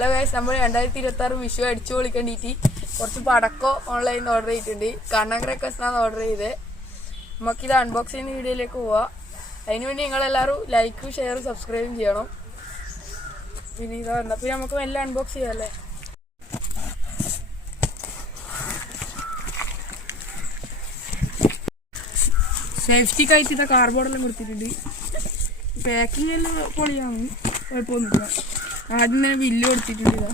Hello guys, നമ്മൾ 2026 വിഷു അടിച്ചു പൊളിക്കേണ്ടിട്ട് കുറച്ച് പടക്കോ ഓൺലൈനിൽ ഓർഡർ ചെയ്തിട്ടുണ്ട്. കണ്ണാഗ്രക്കാണ് ഓർഡർ ചെയ്തത്. നമുക്കിത് അൺബോക്സിങ് വീഡിയോയിലേക്ക് പോവാം. അതിനുവേണ്ടി നിങ്ങളെല്ലാവരും ലൈക്കും ഷെയറും സബ്സ്ക്രൈബും ചെയ്യണം. പിന്നെ ഇതാ എന്നപ്പോൾ നമുക്ക് എല്ലാം അൺബോക്സ് ചെയ്യാമല്ലേ. സേഫ്റ്റിക്കായിട്ട് ഇതാ കാർബോർഡെല്ലാം കൊടുത്തിട്ടുണ്ട്. പാക്കിംഗ് എല്ലാം പൊളിയാണ്, കുഴപ്പമൊന്നുമില്ല. ആദ്യം തന്നെ ബില്ല് കൊടുത്തിട്ടുണ്ട്. ഇതാ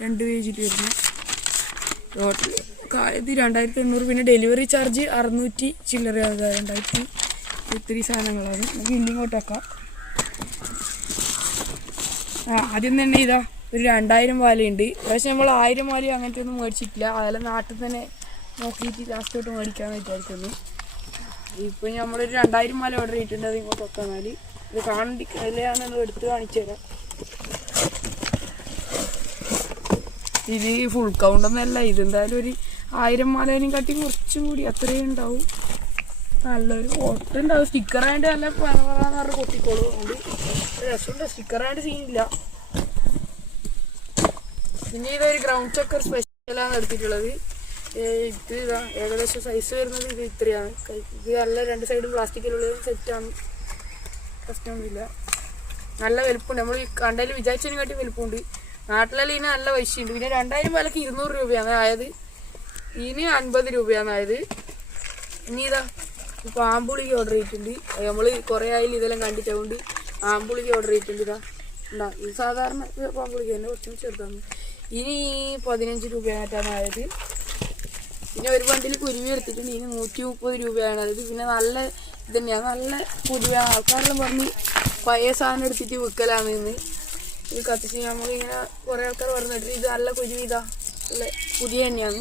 2 പേജിട്ട് വരുന്നു. ടോട്ടൽ ഇത് 2800. പിന്നെ ഡെലിവറി ചാർജ് 600 ചില്ലറ. 2000 ഇത്തിരി സാധനങ്ങളാണ്. ബില്ലിങ് കൊട്ടാക്കാം. ആദ്യം തന്നെ ഇതാ ഒരു 2000 വാലയുണ്ട്. പക്ഷേ നമ്മൾ 1000 വാല അങ്ങനത്തെ ഒന്നും മേടിച്ചിട്ടില്ല. അതെല്ലാം നാട്ടിൽ തന്നെ നോക്കിയിട്ട് ലാസ്റ്റ് തൊട്ട് മേടിക്കാമെന്ന് വിചാരിക്കുന്നു. ഇപ്പം നമ്മളൊരു 2000 മാല ഓർഡർ ചെയ്തിട്ടുണ്ട്. അത് ഇങ്ങോട്ട് വെക്കാന്നാൽ ഇത് കാണാൻ എടുത്ത് കാണിച്ചു തരാം. ഇത് ഫുൾ കൗണ്ടൊന്നല്ല. ഇതെന്തായാലും ഒരു 1000 മാലേനും കാട്ടി കുറച്ചും കൂടി അത്രയും ഉണ്ടാവും. നല്ലൊരു ഫോട്ടോ ഉണ്ടാവും. സ്റ്റിക്കറായിട്ട് നല്ല പറയാന്ന് പറഞ്ഞ് കൊത്തിക്കോളൂ. അതുകൊണ്ട് രസമുണ്ട്. സ്റ്റിക്കറായിട്ട് സീനില്ല. പിന്നെ ഇതൊരു ഗ്രൗണ്ട് ചക്കർ സ്പെഷ്യലാണ് എടുത്തിട്ടുള്ളത്. ഇത് ഇതാ ഏകദേശം സൈസ് വരുന്നത് ഇത് ഇത്രയാണ്. ഇത് നല്ല 2 സൈഡും പ്ലാസ്റ്റിക്കിലുള്ള സെറ്റാണ്. പ്രശ്നമൊന്നുമില്ല. നല്ല വലുപ്പമുണ്ട്. നമ്മൾ കണ്ടതിൽ വിചാരിച്ചതിനെ കാട്ടി വലുപ്പമുണ്ട്. നാട്ടിലെല്ലാം ഇതിന് നല്ല പൈസയുണ്ട്. പിന്നെ 2000 വിലക്ക് 200 രൂപയാണ് ആയത്. ഇതിന് 50 രൂപയാണ് ആയത്. ഇനി ഇതാ പാമ്പുളിക്ക് ഓർഡർ ചെയ്തിട്ടുണ്ട്. നമ്മൾ കുറേ ആയാലും ഇതെല്ലാം കണ്ടിട്ടുകൊണ്ട് പാമ്പുളിക്ക് ഓർഡർ ചെയ്തിട്ടുണ്ട്. ഇതാ ഉണ്ടാ ഇത് സാധാരണ പാമ്പുളിക്ക് തന്നെ കുറച്ചും ചെറുതാണ്. ഇനി 15 രൂപയായിട്ടാണ് ആയത്. പിന്നെ ഒരു ബണ്ടിൽ കുരുവി എടുത്തിട്ടുണ്ട്. ഇനി 130 രൂപയാണ് അത്. പിന്നെ നല്ല ഇത് തന്നെയാണ്, നല്ല കുരുവിയാണ്. ആൾക്കാരെല്ലാം പറഞ്ഞ് പഴയ സാധനം എടുത്തിട്ട് വിൽക്കലാന്ന് ഇന്ന്. ഇത് കത്തിച്ച് നമ്മളിങ്ങനെ കുറേ ആൾക്കാർ പറഞ്ഞിട്ട് ഇത് നല്ല കുരുവി, ഇതാ നല്ല പുതിയ തന്നെയാണ്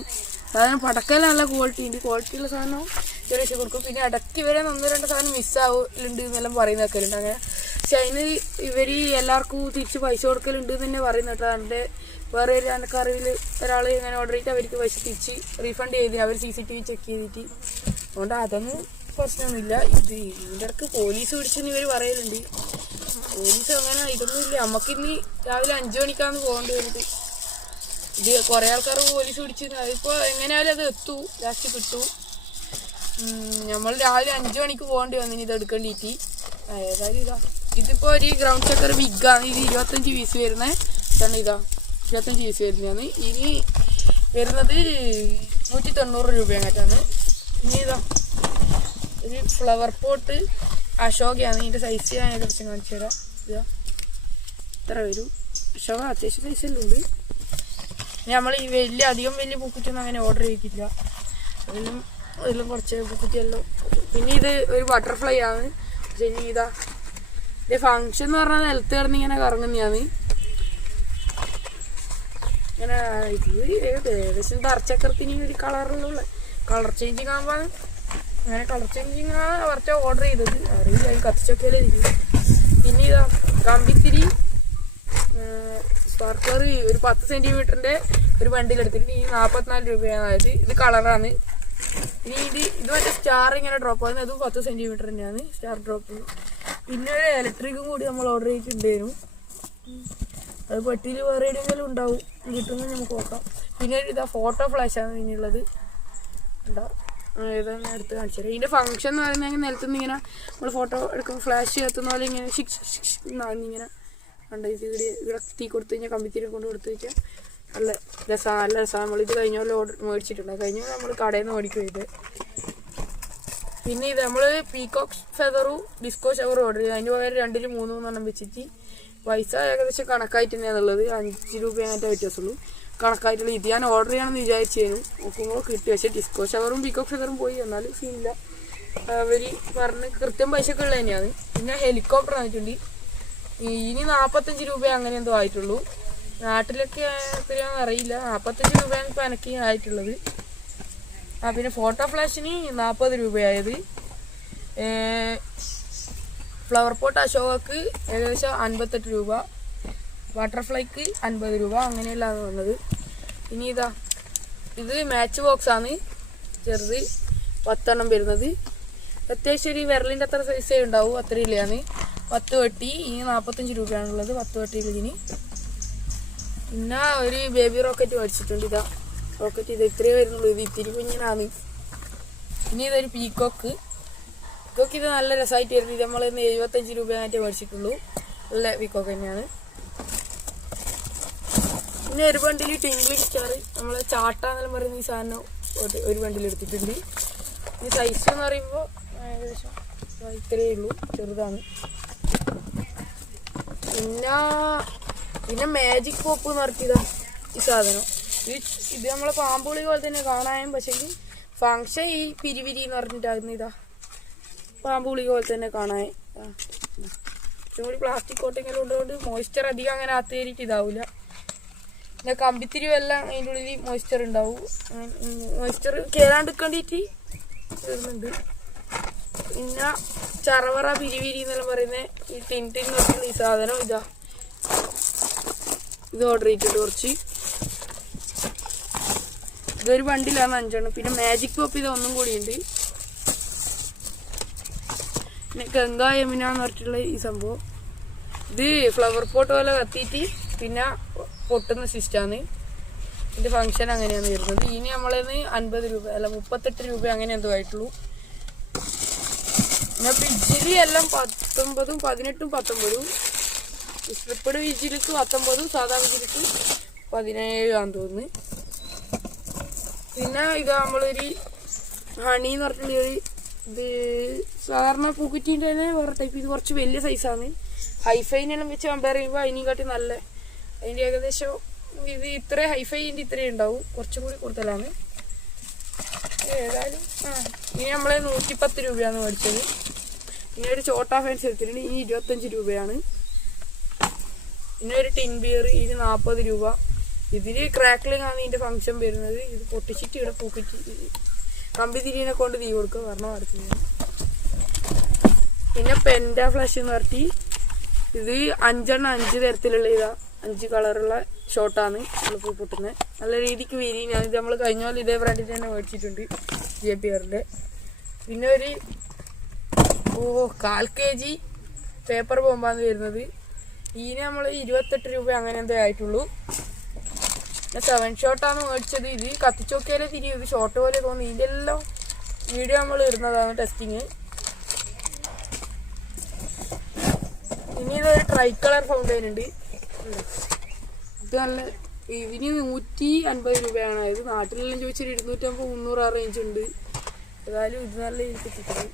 സാധനം. പടക്കല നല്ല ക്വാളിറ്റി ഉണ്ട്. ക്വാളിറ്റിയുള്ള സാധനം ചെറിയ കൊടുക്കും. പിന്നെ ഇടയ്ക്ക് വരെ 1-2 സാധനം മിസ്സാവുന്നുണ്ട് എന്നെല്ലാം പറയുന്ന വെക്കലുണ്ട്. അങ്ങനെ പക്ഷെ അതിന് ഇവർ എല്ലാവർക്കും തിരിച്ച് പൈസ കൊടുക്കലുണ്ട് എന്ന് തന്നെ പറയുന്നത് കേട്ടോ. അതിൻ്റെ വേറെ ഒരു അറിവിൽ ഒരാൾ ഇങ്ങനെ ഓർഡർ ചെയ്തിട്ട് അവർക്ക് പൈസ തിരിച്ച് റീഫണ്ട് ചെയ്തിന്. അവർ CCTV ചെക്ക് ചെയ്തിട്ട്. അതുകൊണ്ട് അതൊന്നും പ്രശ്നമൊന്നുമില്ല. ഇതിൻ്റെ ഇടയ്ക്ക് പോലീസ് പിടിച്ചെന്ന് ഇവർ പറയലുണ്ട്. പോലീസ് അങ്ങനെ ഇതൊന്നുമില്ല. നമുക്കിന്ന് രാവിലെ 5 മണിക്കാണ് പോകേണ്ടി വരുന്നത്. ഇത് കുറേ ആൾക്കാർ പോലീസ് പിടിച്ച് അതിപ്പോൾ എങ്ങനെയായാലും അത് എത്തൂ, ലാസ്റ്റ് കിട്ടൂ. നമ്മൾ രാവിലെ 5 മണിക്ക് പോകേണ്ടി വന്നിന് ഇത് എടുക്കേണ്ടിയിട്ട്. ഏതായാലും ഇതാ ഇതിപ്പോൾ ഒരു ഗ്രൗണ്ട് ചക്കർ ബിഗാണ്. ഇത് 25 പീസ് വരുന്നത്. ഇതാണ് ഇതാ 25 പീസ് വരുന്നതാണ്. ഇനി വരുന്നത് 190 രൂപയായിട്ടാണ്. ഇനി ഇതാ ഒരു ഫ്ലവർ പോട്ട് അശോകയാണ്. ഇതിൻ്റെ സൈസ് ഞാൻ ഏകദേശം കാണിച്ചു തരാം. ഇതാ ഇത്ര വരും. അശോക അത്യാവശ്യം സൈസെല്ലാം ഉണ്ട്. നമ്മൾ ഈ അധികം വലിയ പൂക്കുറ്റിയൊന്നും അങ്ങനെ ഓർഡർ ചെയ്തിട്ടില്ല. അതിലും കുറച്ച് പൂക്കുറ്റിയെല്ലാം. പിന്നെ ഇത് ഒരു ബട്ടർഫ്ലൈ ആണ്. പക്ഷേ ഇനി ഇതാ ഇത് ഫങ്ഷൻ എന്ന് പറഞ്ഞാൽ നിലത്ത് കിടന്ന് ഇങ്ങനെ കറങ്ങുന്നതാണ്. ഇങ്ങനെ ഇത് ഏകദേശം തറച്ചക്കരത്തിന് ഒരു കളറിലുള്ള കളർ ചേഞ്ചിങ് ആകുമ്പോൾ അങ്ങനെ കളർ ചേഞ്ചിങ് കുറച്ച് ഓർഡർ ചെയ്തത് അറിയില്ല. ഈ കത്തിച്ചൊക്കെയല്ലേ ഇരിക്കും. പിന്നെ ഇതാ കമ്പിത്തിരി സ്പാർക്ലർ ഒരു 10 സെൻറ്റിമീറ്ററിൻ്റെ ഒരു ബണ്ടിലെടുത്തിട്ട് ഈ 44 രൂപയാണ് ആയത്. ഇത് കളറാണ്. ഇനി ഇത് മറ്റേ സ്റ്റാർ ഇങ്ങനെ ഡ്രോപ്പ് ആകുന്നത്. അതും 10 സെൻറ്റിമീറ്റർ തന്നെയാണ് സ്റ്റാർ ഡ്രോപ്പ്. പിന്നെ ഒരു ഇലക്ട്രിക്കും കൂടി നമ്മൾ ഓർഡർ ചെയ്തിട്ടുണ്ടായിരുന്നു. അത് പെട്ടിയിൽ വേറെ എവിടെയെങ്കിലും ഉണ്ടാവും, കിട്ടുന്നത് നമുക്ക് നോക്കാം. പിന്നെ ഇതാ ഫോട്ടോ ഫ്ലാഷാണ് ഇനിയുള്ളത്. ഉണ്ടാവും ഏതാണ് എടുത്ത് കാണിച്ചു തരാം. ഇതിൻ്റെ ഫംഗ്ഷൻ എന്ന് പറയുന്നത് നിലത്തുനിന്ന് ഇങ്ങനെ നമ്മൾ ഫോട്ടോ എടുക്കുമ്പോൾ ഫ്ലാഷ് കത്തുന്ന പോലെ ഇങ്ങനെ ഇങ്ങനെ കണ്ട. ഇവിടെ തീ കൊടുത്തു കഴിഞ്ഞാൽ കമ്പിത്തിരി കൊണ്ട് കൊടുത്തു വെച്ചാൽ നല്ല രസമാണ്. നമ്മളിത് കഴിഞ്ഞ പോലെ ഓർഡർ മേടിച്ചിട്ടുണ്ട്. കഴിഞ്ഞ നമ്മൾ കടയിൽ നിന്ന് മേടിക്കും ഇത്. പിന്നെ ഇത് നമ്മൾ പീകോക്ക് ഫെദറും ഡിസ്കോ ഷവറും ഓർഡർ ചെയ്തു. അതിന് പകരം 2-3 വെച്ചിട്ട് പൈസ ഏകദേശം കണക്കായിട്ട് തന്നെയാണുള്ളത്. 5 രൂപ അങ്ങനത്തെ വ്യത്യാസമുള്ളൂ കണക്കായിട്ടുള്ള. ഇത് ഞാൻ ഓർഡർ ചെയ്യണമെന്ന് വിചാരിച്ചേനും നോക്കുമ്പോൾ കിട്ടി. പക്ഷേ ഡിസ്കോ ഷവറും പീകോക്ക് ഫെദറും പോയി. എന്നാലും സീനില്ല. അവർ പറഞ്ഞ് കൃത്യം പൈസ ഒക്കെ ഉള്ളത് തന്നെയാണ്. പിന്നെ ഹെലികോപ്റ്റർ വന്നിട്ടുണ്ട്. ഇനി 45 രൂപ അങ്ങനെ എന്തോ ആയിട്ടുള്ളൂ. നാട്ടിലൊക്കെ എത്രയാണെന്ന് അറിയില്ല. 45 രൂപയാണ് ഇപ്പോൾ എനിക്ക് ആയിട്ടുള്ളത്. പിന്നെ ഫോട്ടോ ഫ്ലാഷിന് 40 രൂപയായത്. ഫ്ലവർ പോട്ട് അശോകക്ക് ഏകദേശം 58 രൂപ. ബട്ടർഫ്ലൈക്ക് 50 രൂപ. അങ്ങനെയല്ലാണ് വന്നത്. ഇനി ഇതാ ഇത് മാച്ച് ബോക്സാണ്. ചെറുത് 10 വരുന്നത്. അത്യാവശ്യം ഒരു വിരലിൻ്റെ അത്ര സൈസേ ഉണ്ടാവും. അത്രയില്ലാണ് 10 പെട്ടി. ഇനി 45 രൂപയാണുള്ളത് 10 പെട്ടിയിൽ. ഇനി പിന്നെ ഒരു ബേബി റോക്കറ്റ് മേടിച്ചിട്ടുണ്ട്. ഇതാ റോക്കറ്റ് ഇത് ഇത്രയേ വരുന്നുള്ളൂ. ഇത് ഇത്തിരി കുഞ്ഞിനാണ്. ഇനി ഇതൊരു പീക്കോക്ക്. പീക്കോക്ക് ഇത് നല്ല രസമായിട്ട് വരുന്നത്. ഇത് നമ്മളിന്ന് 75 രൂപയായിട്ട് മേടിച്ചിട്ടുള്ളൂ. നല്ല പീക്കോക്ക് തന്നെയാണ്. പിന്നെ ഒരു ബണ്ടിൽ ടിംഗ്ലിംഗ് സ്റ്റാർ, നമ്മളെ ചാട്ടാന്നെല്ലാം പറയുന്ന ഈ സാധനം ഒരു ബണ്ടിൽ എടുത്തിട്ടുണ്ട്. ഈ സൈസ് എന്ന് പറയുമ്പോൾ ഏകദേശം ഇത്രയേ ഉള്ളൂ, ചെറുതാണ്. പിന്നെ മാജിക് പോപ്പ് എന്ന് പറഞ്ഞിട്ടാ ഈ സാധനം. ഇത് നമ്മളെ പാമ്പുളി പോലെ തന്നെ കാണാനും, പക്ഷേ ഫങ്ഷൻ ഈ പിരിവിരി എന്ന് പറഞ്ഞിട്ടാകുന്ന ഇതാ പാമ്പുളി പോലെ തന്നെ കാണാൻ. ഇതും കൂടി പ്ലാസ്റ്റിക് കോട്ടിങ്ങെല്ലാം ഉള്ളതുകൊണ്ട് മോയ്സ്ചർ അധികം അങ്ങനെ അകത്തേരിട്ട് ഇതാവില്ല. പിന്നെ കമ്പിത്തിരിവെല്ലാം അതിൻ്റെ ഉള്ളിൽ മോയ്സ്ചർ ഉണ്ടാവും. മോയ്സ്ചർ കയറാണ്ടിരിക്കേണ്ടിയിട്ട് വരുന്നുണ്ട്. പിന്നെ ചറവറ പിരിവിരി എന്നെല്ലാം പറയുന്നത് ഈ ടിൻ നോക്കിയുള്ള ഈ സാധനം ഇതാ, ഇത് ഓർഡർ ചെയ്തിട്ടുണ്ട് കുറച്ച്. ഇതൊരു ബണ്ടിലാണ് 5 പിന്നെ മാജിക് പോപ്പ് ഇത് ഒന്നും കൂടിയുണ്ട്. പിന്നെ ഗംഗാ യമുന എന്ന് പറഞ്ഞിട്ടുള്ള ഈ സംഭവം, ഇത് ഫ്ലവർ പോട്ട് പോലെ കത്തിയിട്ട് പിന്നെ പൊട്ടുന്ന സിസ്റ്റാണ്. ഇതിൻ്റെ ഫങ്ഷൻ അങ്ങനെയാണ് വരുന്നത്. ഇനി നമ്മളതിന് 50 രൂപ അല്ല 38 രൂപ അങ്ങനെ എന്തോ ആയിട്ടുള്ളൂ. പിന്നെ വിജിലി എല്ലാം 19, 18, 19. സ്ട്രിപ്പഡ് വിജിലിക്ക് 19, സാധാ വിജിലിക്ക് 17 ആണെന്ന് തോന്നുന്നു. പിന്നെ ഇത് നമ്മളൊരു ഹണി എന്ന് പറഞ്ഞിട്ടുള്ള ഇത് സാധാരണ പൂക്കുറ്റീൻ്റെ തന്നെ വേറെ ടൈപ്പ്. ഇത് കുറച്ച് വലിയ സൈസാണ്. ഹൈഫൈനെല്ലാം വെച്ച് കമ്പയർ ചെയ്യുമ്പോൾ അതിനെക്കാട്ടി നല്ല, അതിൻ്റെ ഏകദേശം ഇത് ഇത്രയും ഹൈഫൈൻ്റെ ഇത്രയും ഉണ്ടാവും, കുറച്ചും കൂടി കൂടുതലാണ്. ഏതായാലും ഇനി നമ്മളെ 110 രൂപയാണ് മേടിച്ചത്. പിന്നെ ഒരു ചോട്ടാ ഫാൻസ് എടുത്തിട്ടുണ്ട്. ഇനി 25 രൂപയാണ്. പിന്നെ ഒരു ടിൻ ബിയർ ഇതിന് 40 രൂപ. ഇതിൽ ക്രാക്ലിംഗ് ആണ് ഇതിൻ്റെ ഫങ്ഷൻ വരുന്നത്. ഇത് പൊട്ടിച്ചിട്ട് ഇവിടെ പൂക്കിട്ട് കമ്പി തിരിനെ കൊണ്ട് തീ കൊടുക്കുക പറഞ്ഞ അടുത്ത്. പിന്നെ പെൻഡാ ഫ്ലാഷ് എന്ന് പറഞ്ഞിട്ട് ഇത് 5 തരത്തിലുള്ള ഇതാ, 5 കളറുള്ള ഷോട്ടാണ് നമ്മൾ പൊട്ടുന്നത്. നല്ല രീതിക്ക് വിരി. ഞാനിത് നമ്മൾ കഴിഞ്ഞ പോലെ ഇതേ ബ്രാൻഡിൽ തന്നെ മേടിച്ചിട്ടുണ്ട്, JPR-ൻ്റെ. പിന്നെ ഒരു 1/4 kg പേപ്പർ ബോംബാണ് വരുന്നത്. ഇതിന് നമ്മൾ 28 രൂപ അങ്ങനെ എന്തോ ആയിട്ടുള്ളൂ. പിന്നെ 7 ഷോട്ടാണ് മേടിച്ചത്. ഇത് കത്തിച്ചോക്കിയാലേ തിരിയും, ഇത് ഷോട്ട് പോലെ തോന്നി. ഇതിൻ്റെ എല്ലാം വീഡിയോ നമ്മൾ ഇടുന്നതാണ്, ടെസ്റ്റിങ്. ഇനി ഇതൊരു ട്രൈ കളർ ഫൗണ്ടൈൻ ഉണ്ട്. ഇത് നല്ല, ഇതിന് 150 രൂപയാണ്. ഇത് നാട്ടിലെല്ലാം ചോദിച്ചാൽ 250, 300 ആ റേഞ്ച് ഉണ്ട്. ഏതായാലും ഇത് നല്ല രീതിക്ക് കിട്ടും.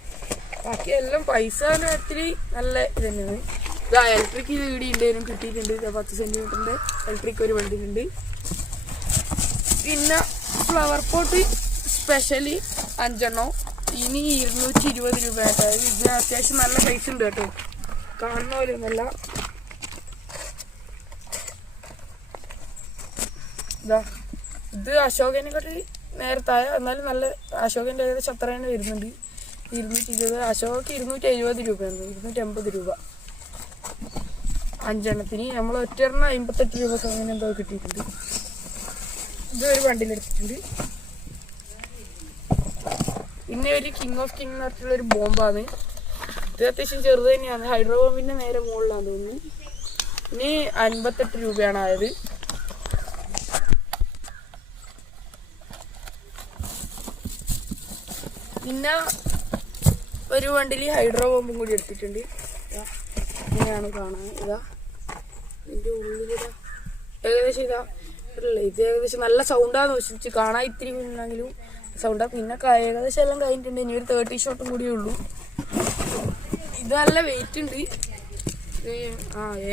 ബാക്കി എല്ലാം പൈസ കാര്യത്തിൽ നല്ല ഇത് തന്നെയാണ്. ഇത് ഇലക്ട്രിക് ഇത് ഇവിടെ ഉണ്ടേനും കിട്ടിയിട്ടുണ്ട്. 10 സെൻറ്റിമീറ്ററിൻ്റെ ഇലക്ട്രിക് ഒരു വണ്ടിയിലുണ്ട്. പിന്നെ ഫ്ലവർ പോട്ട് സ്പെഷ്യലി 5 ഇനി 220 രൂപ. അതായത് ഇതിന് അത്യാവശ്യം നല്ല പൈസ ഉണ്ട് കേട്ടോ, കാണുന്ന പോലെ ഒന്നല്ല. ഇതാ ഇത് അശോകനെക്കാട്ടി നേരത്തായ, എന്നാലും നല്ല അശോകൻ്റെ ഏകദേശം അത്ര തന്നെ വരുന്നുണ്ട്. 220. അശോകക്ക് 270 രൂപയാണ്, 280 രൂപ 5 നമ്മൾ ഒറ്റെണ്ണം 58 രൂപ അങ്ങനെ എന്തോ കിട്ടിയിട്ടുണ്ട്. ഇതൊരു വണ്ടിയിലെടുത്തിട്ടുണ്ട്. പിന്നെ ഒരു കിങ് ഓഫ് കിങ് എന്ന് പറഞ്ഞിട്ടുള്ളൊരു ബോംബാണ്. ഇത് അത്യാവശ്യം ചെറുത് തന്നെയാണ്. ഹൈഡ്രോ ബോംബിൻ്റെ നേരെ മുകളിലാണെന്ന് തോന്നുന്നു. ഇനി 58 രൂപയാണ് ആയത്. പിന്നെ ഒരു വണ്ടിയിൽ ഹൈഡ്രോ ബോംബും കൂടി എടുത്തിട്ടുണ്ട്. ഇങ്ങനെയാണ് കാണാൻ. ഇതാ ഇതിൻ്റെ ഉള്ളിലിതാ ഏകദേശം ഇതാ ഇത് ഏകദേശം നല്ല സൗണ്ടാന്ന് വെച്ചിട്ട് കാണാൻ ഇത്തിരി കുഞ്ഞാണെങ്കിലും സൗണ്ടാ. പിന്നെ ഏകദേശം എല്ലാം കഴിഞ്ഞിട്ടുണ്ട്. ഇനി ഒരു 30 ഷോട്ടും കൂടിയേ ഉള്ളൂ. ഇത് നല്ല വെയിറ്റ് ഉണ്ട്.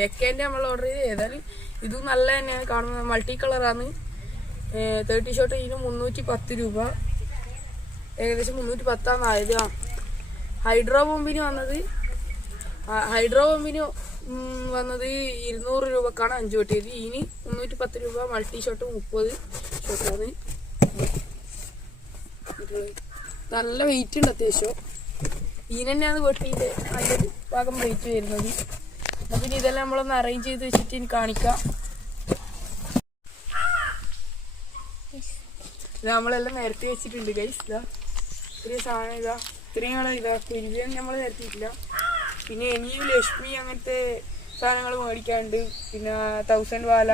AK-ൻ്റെ നമ്മൾ ഓർഡർ ചെയ്ത്. ഏതായാലും ഇതും നല്ല തന്നെയാണ് കാണുന്നത്. മൾട്ടി കളറാണ്. 30 ഷോട്ട് ഇതിന് 310 രൂപ, ഏകദേശം 310 ആയത്. ഹൈഡ്രോ ബോംബിന് വന്നത് 200 രൂപക്കാണ് 5 പൊട്ടിയത്. ഇനി 310 രൂപ. Multi shot 30 ഷോട്ടാണ്. നല്ല വെയിറ്റ് ഉണ്ട് അത്യാവശ്യം. ഇതിന് തന്നെയാണ് പൊട്ടിൻ്റെ നല്ലൊരു ഭാഗം വെയിറ്റ് വരുന്നത്. അപ്പം പിന്നെ ഇതെല്ലാം നമ്മളൊന്ന് അറേഞ്ച് ചെയ്ത് വെച്ചിട്ട് ഇനി കാണിക്കാം. ഇത് നമ്മളെല്ലാം നിരത്തി വെച്ചിട്ടുണ്ട് ഗൈസ്. ഇതാ ഇത്രയും സാധനം, ഇത്രയും കുരുവിയൊന്നും നമ്മൾ നിരത്തിയിട്ടില്ല. പിന്നെ ഇനിയും ലക്ഷ്മി അങ്ങനത്തെ സാധനങ്ങൾ മേടിക്കാനുണ്ട്. പിന്നെ 1000 വാല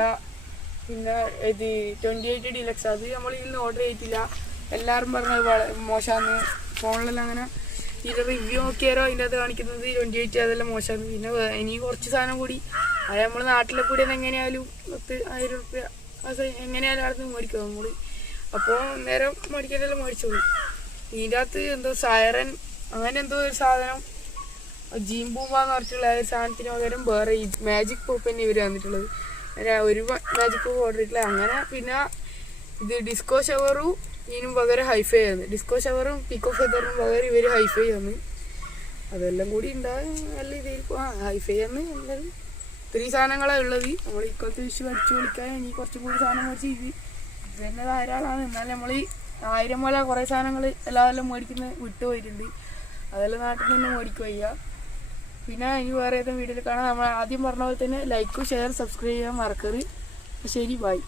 പിന്നെ ഇത് 28 ഡീലക്സ് അത് നമ്മൾ ഇതിൽ ഓർഡർ ചെയ്തിട്ടില്ല. എല്ലാവരും പറഞ്ഞത് മോശമാണെന്ന്. ഫോണിലെല്ലാം അങ്ങനെ ഇത് റിവ്യൂ നോക്കിയാലോ അതിൻ്റെ അത് കാണിക്കുന്നത് 28 അതെല്ലാം മോശമാണ്. പിന്നെ ഇനി കുറച്ച് സാധനം കൂടി അത് നമ്മൾ നാട്ടിലെ കൂടി എങ്ങനെയായാലും 10,000 റുപ്യ എങ്ങനെയായാലും അവിടെ മേടിക്കും നമ്മൾ. അപ്പോൾ നേരം മേടിക്കാനെല്ലാം മേടിച്ചോളൂ. ഇതിൻ്റെ അകത്ത് എന്തോ സൈറൻ അങ്ങനെ എന്തോ ഒരു സാധനം ജീംബൂമാന്ന് പറഞ്ഞിട്ടുള്ള ഒരു സാധനത്തിന് പകരം വേറെ ഈ മാജിക് പോപ്പ് തന്നെ ഇവർ വന്നിട്ടുള്ളത്. ഒരു മാജിക് പോപ്പ് ഓർഡർ ചെയ്തിട്ടില്ല. അങ്ങനെ പിന്നെ ഇത് ഡിസ്കോ ഷവറും ഇതിനും പകരം ഹൈഫൈ ആണ്. ഡിസ്കോ ഷവറും പിക്കോ ഫെദറിനും പകരം ഇവർ ഹൈഫൈ ആണ്. അതെല്ലാം കൂടി ഉണ്ടാകും നല്ല രീതിയിൽ ഹൈഫൈ ആണ്. എന്തായാലും ഇത്രയും സാധനങ്ങളാണ് ഉള്ളത്. നമ്മൾ ഇക്കൊത്തെ വിഷു അടിച്ചു വിളിക്കാൻ ഇനി കുറച്ചും കൂടി സാധനം മേടിച്ച് ഇത് തന്നെ ധാരാളമാണ്. എന്നാൽ നമ്മൾ 1000 പോലെ കുറേ സാധനങ്ങൾ എല്ലാവരും മേടിക്കുന്നത് വിട്ടുപോയിട്ടുണ്ട്. അതെല്ലാം നാട്ടിൽ നിന്ന് മേടിക്കുക ചെയ്യുക. പിന്നെ ഇനി വേറെ ഏതെങ്കിലും വീഡിയോയിൽ കാണാം. നമ്മൾ ആദ്യം പറഞ്ഞ പോലെ തന്നെ ലൈക്കും ഷെയർ സബ്സ്ക്രൈബ് ചെയ്യാൻ മറക്കരുത്. ശരി, ബൈ.